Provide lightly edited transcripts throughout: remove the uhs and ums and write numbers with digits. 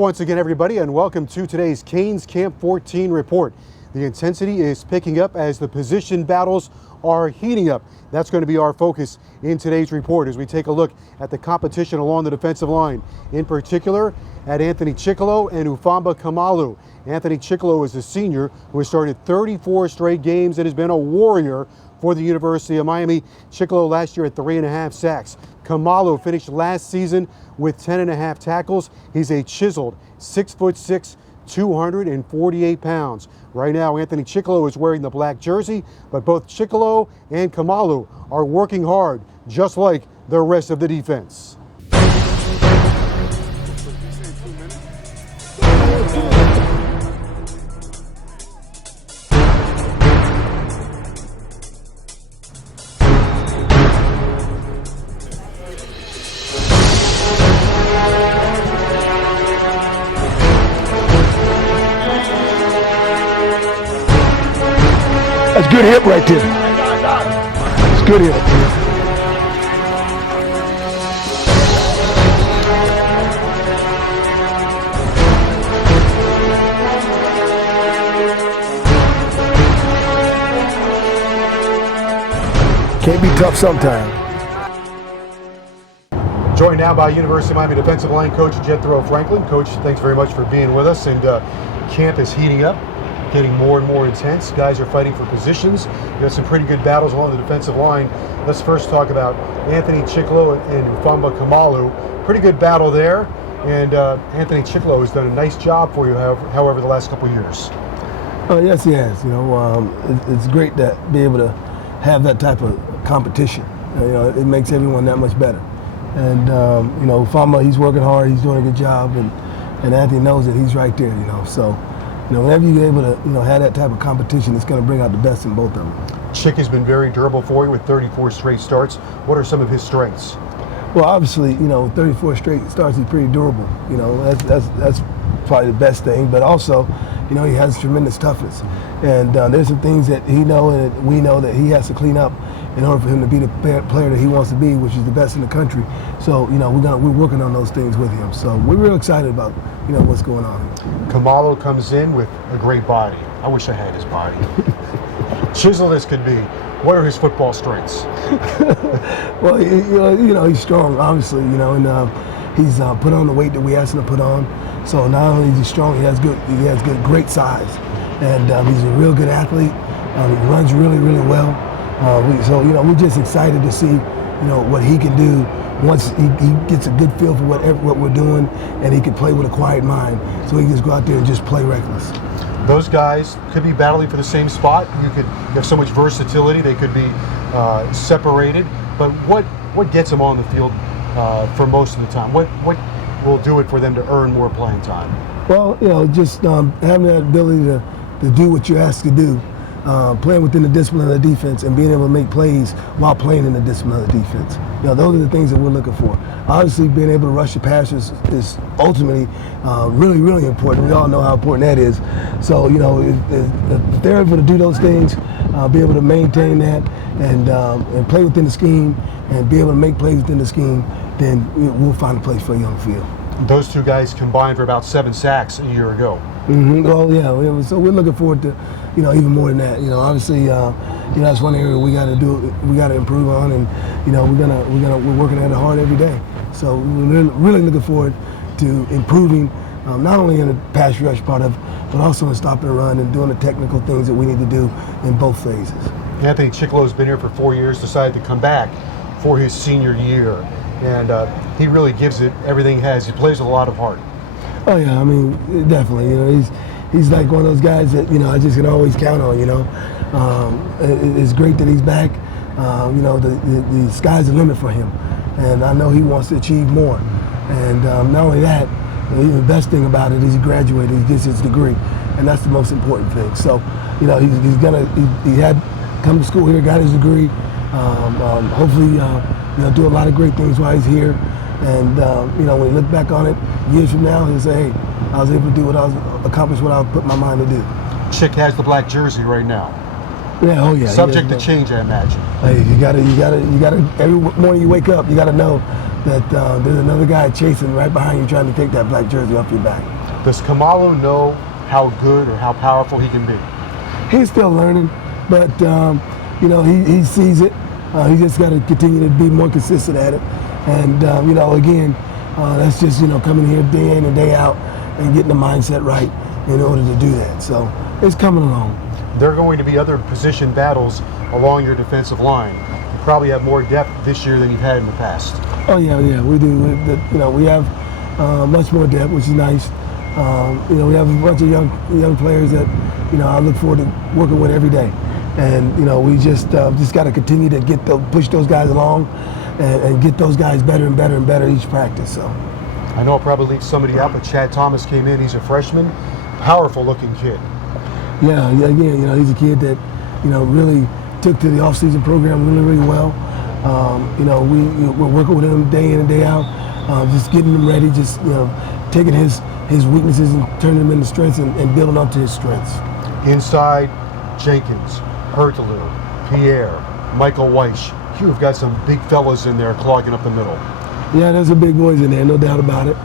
once again, everybody, and welcome to today's Canes Camp 14 report. The intensity is picking up as the position battles are heating up. That's going to be our focus in today's report as we take a look at the competition along the defensive line, in particular at Anthony Chickillo and Ufamba Kamalu. Anthony Chickillo is a senior who has started 34 straight games and has been a warrior for the University of Miami. Chickillo last year at 3.5 sacks. Kamalu finished last season with 10.5 tackles. He's a chiseled 6'6", 248 pounds. Right now, Anthony Chickillo is wearing the black jersey, but both Chickillo and Kamalu are working hard, just like the rest of the defense. That's good hip right there. It's good hip. Can't be tough sometimes. Joined now by University of Miami defensive line coach Jethro Franklin. Coach, thanks very much for being with us. And camp is heating up, getting more and more intense. Guys are fighting for positions. You had some pretty good battles along the defensive line. Let's first talk about Anthony Chickillo and Ufamba Kamalu. Pretty good battle there. And Anthony Chickillo has done a nice job for you, however, the last couple of years. Oh, yes, he has. You know, it's great to be able to have that type of competition. You know, it makes everyone that much better. And, you know, Ufamba, he's working hard. He's doing a good job. And Anthony knows that he's right there, you know. So, you know, whenever you're able to, you know, have that type of competition, it's going to bring out the best in both of them. Chick has been very durable for you with 34 straight starts. What are some of his strengths? Well, obviously, you know, 34 straight starts, he's pretty durable. You know, that's probably the best thing. But also, you know, he has tremendous toughness. And there's some things that he knows and we know that he has to clean up in order for him to be the player that he wants to be, which is the best in the country. So, you know, we're working on those things with him. So we're real excited about, you know, what's going on. Kamalu comes in with a great body. I wish I had his body. Chiseled as could be. What are his football strengths? Well, you know, he's strong, obviously, you know, and he's put on the weight that we asked him to put on. So not only is he strong, he has great size, and he's a real good athlete. He runs really, really well. So, you know, we're just excited to see, you know, what he can do once he gets a good feel for what we're doing, and he can play with a quiet mind. So he can just go out there and just play reckless. Those guys could be battling for the same spot. You have so much versatility. They could be separated. But what gets them on the field for most of the time? What will do it for them to earn more playing time? Well, you know, just having that ability to do what you're asked to do. Playing within the discipline of the defense and being able to make plays while playing in the discipline of the defense. You know, those are the things that we're looking for. Obviously, being able to rush the passers is ultimately really, really important. We all know how important that is. So, you know, if they're able to do those things, be able to maintain that and play within the scheme and be able to make plays within the scheme, then we'll find a place for you on the field. Those two guys combined for about 7 sacks a year ago. Mm-hmm. Well, yeah. So we're looking forward to, you know, even more than that. You know, obviously, you know, that's one area we got to improve on, and you know, we're working at it hard every day. So we're really looking forward to improving, not only in the pass rush part of, but also in stop and run and doing the technical things that we need to do in both phases. Anthony Chickillo's been here for 4 years. Decided to come back for his senior year, and he really gives it everything he has. He plays with a lot of heart. Oh yeah, I mean, definitely. You know, he's like one of those guys that, you know, I just can always count on. You know, it's great that he's back. You know, the sky's the limit for him, and I know he wants to achieve more. And not only that, the best thing about it is he graduated, he gets his degree, and that's the most important thing. So, you know, he had come to school here, got his degree. Hopefully, you know, do a lot of great things while he's here. And you know, when he look back on it years from now, he'll say, "Hey, I was able to accomplish what I put my mind to do." Chick has the black jersey right now. Yeah, oh yeah. Subject to change, I imagine. Hey, you gotta. Every morning you wake up, you gotta know there's another guy chasing right behind you trying to take that black jersey off your back. Does Kamalu know how good or how powerful he can be? He's still learning, but you know, he sees it. He just got to continue to be more consistent at it. And you know, again, that's just, you know, coming here day in and day out and getting the mindset right in order to do that. So it's coming along. There are going to be other position battles along your defensive line. You probably have more depth this year than you've had in the past. Oh yeah, we do. You know, we have much more depth, which is nice. You know, we have a bunch of young players that, you know, I look forward to working with every day. And you know, we just got to continue to push those guys along and get those guys better and better and better each practice. So I know it probably leaves somebody out, but Chad Thomas came in. He's a freshman, powerful looking kid. Yeah, again, you know, he's a kid that, you know, really took to the off-season program really well. You know, we're working with him day in and day out, just getting him ready, just, you know, taking his weaknesses and turning them into strengths and building up to his strengths. Inside, Jenkins, Hurtelu, Pierre, Michael Weiss. You've got some big fellas in there clogging up the middle. Yeah, there's some big boys in there, no doubt about it.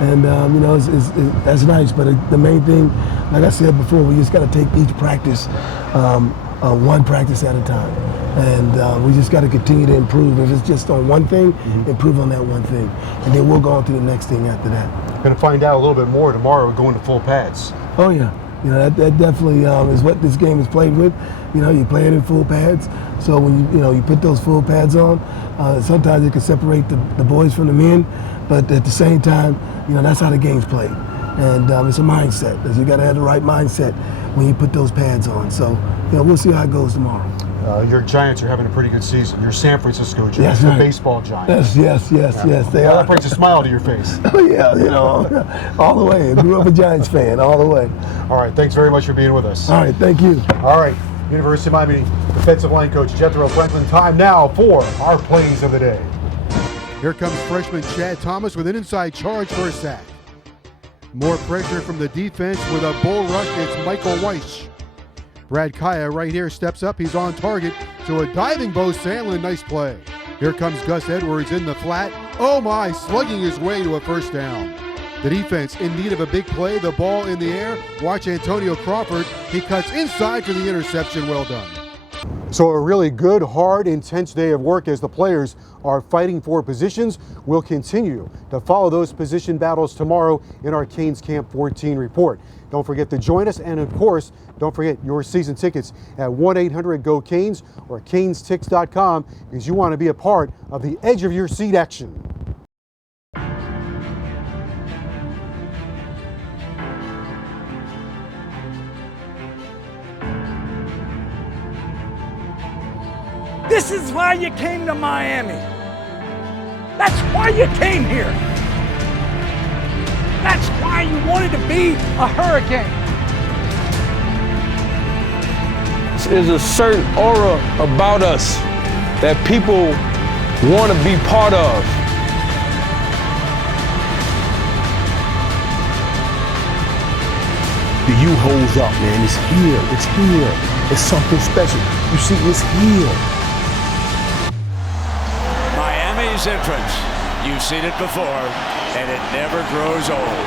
And you know, that's nice. But the main thing, like I said before, we just got to take each practice one practice at a time. And we just got to continue to improve. If it's just on one thing, improve on that one thing. And then we'll go on to the next thing after that. Going to find out a little bit more tomorrow going to full pads. Oh yeah. You know, that definitely is what this game is played with. You know, you play it in full pads. So when you put those full pads on, sometimes it can separate the boys from the men. But at the same time, you know, that's how the game's played. And it's a mindset. You got to have the right mindset when you put those pads on. So, you know, we'll see how it goes tomorrow. Your Giants are having a pretty good season. Your San Francisco Giants, yes, the right. baseball Giants. Yes, they are. That brings a smile to your face. Oh yeah, you know, all the way. I grew up a Giants fan, all the way. All right, thanks very much for being with us. All right, thank you. All right, University of Miami defensive line coach Jethro Franklin. Time now for our plays of the day. Here comes freshman Chad Thomas with an inside charge for a sack. More pressure from the defense with a bull rush. It's Michael Weiss. Brad Kaya right here steps up. He's on target to a diving Bo Sandlin. Nice play. Here comes Gus Edwards in the flat. Oh my, slugging his way to a first down. The defense in need of a big play. The ball in the air. Watch Antonio Crawford. He cuts inside for the interception. Well done. So a really good, hard, intense day of work as the players are fighting for positions. We'll continue to follow those position battles tomorrow in our Canes Camp 14 report. Don't forget to join us, and of course, don't forget your season tickets at 1-800-GO-CANES or canestix.com because you want to be a part of the edge of your seat action. This is why you came to Miami. That's why you came here. That's why you wanted to be a Hurricane. There's a certain aura about us that people want to be part of. The U holds up, man. It's here. It's here. It's something special. You see, it's here. Miami's entrance. You've seen it before, and it never grows old.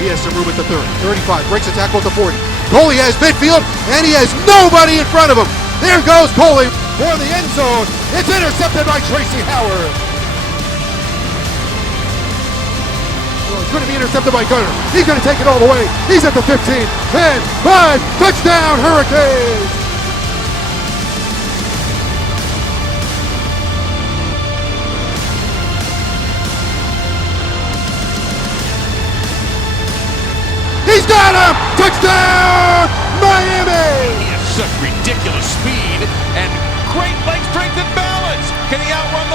He has some room at the 30, 35, breaks a tackle at the 40. Coley has midfield, and he has nobody in front of him. There goes Coley for the end zone. It's intercepted by Tracy Howard. Well, it's going to be intercepted by Gunner. He's going to take it all the way. He's at the 15, 10, 5, touchdown Hurricanes! He's got him! Touchdown, Miami! He has such ridiculous speed and great leg strength and balance. Can he outrun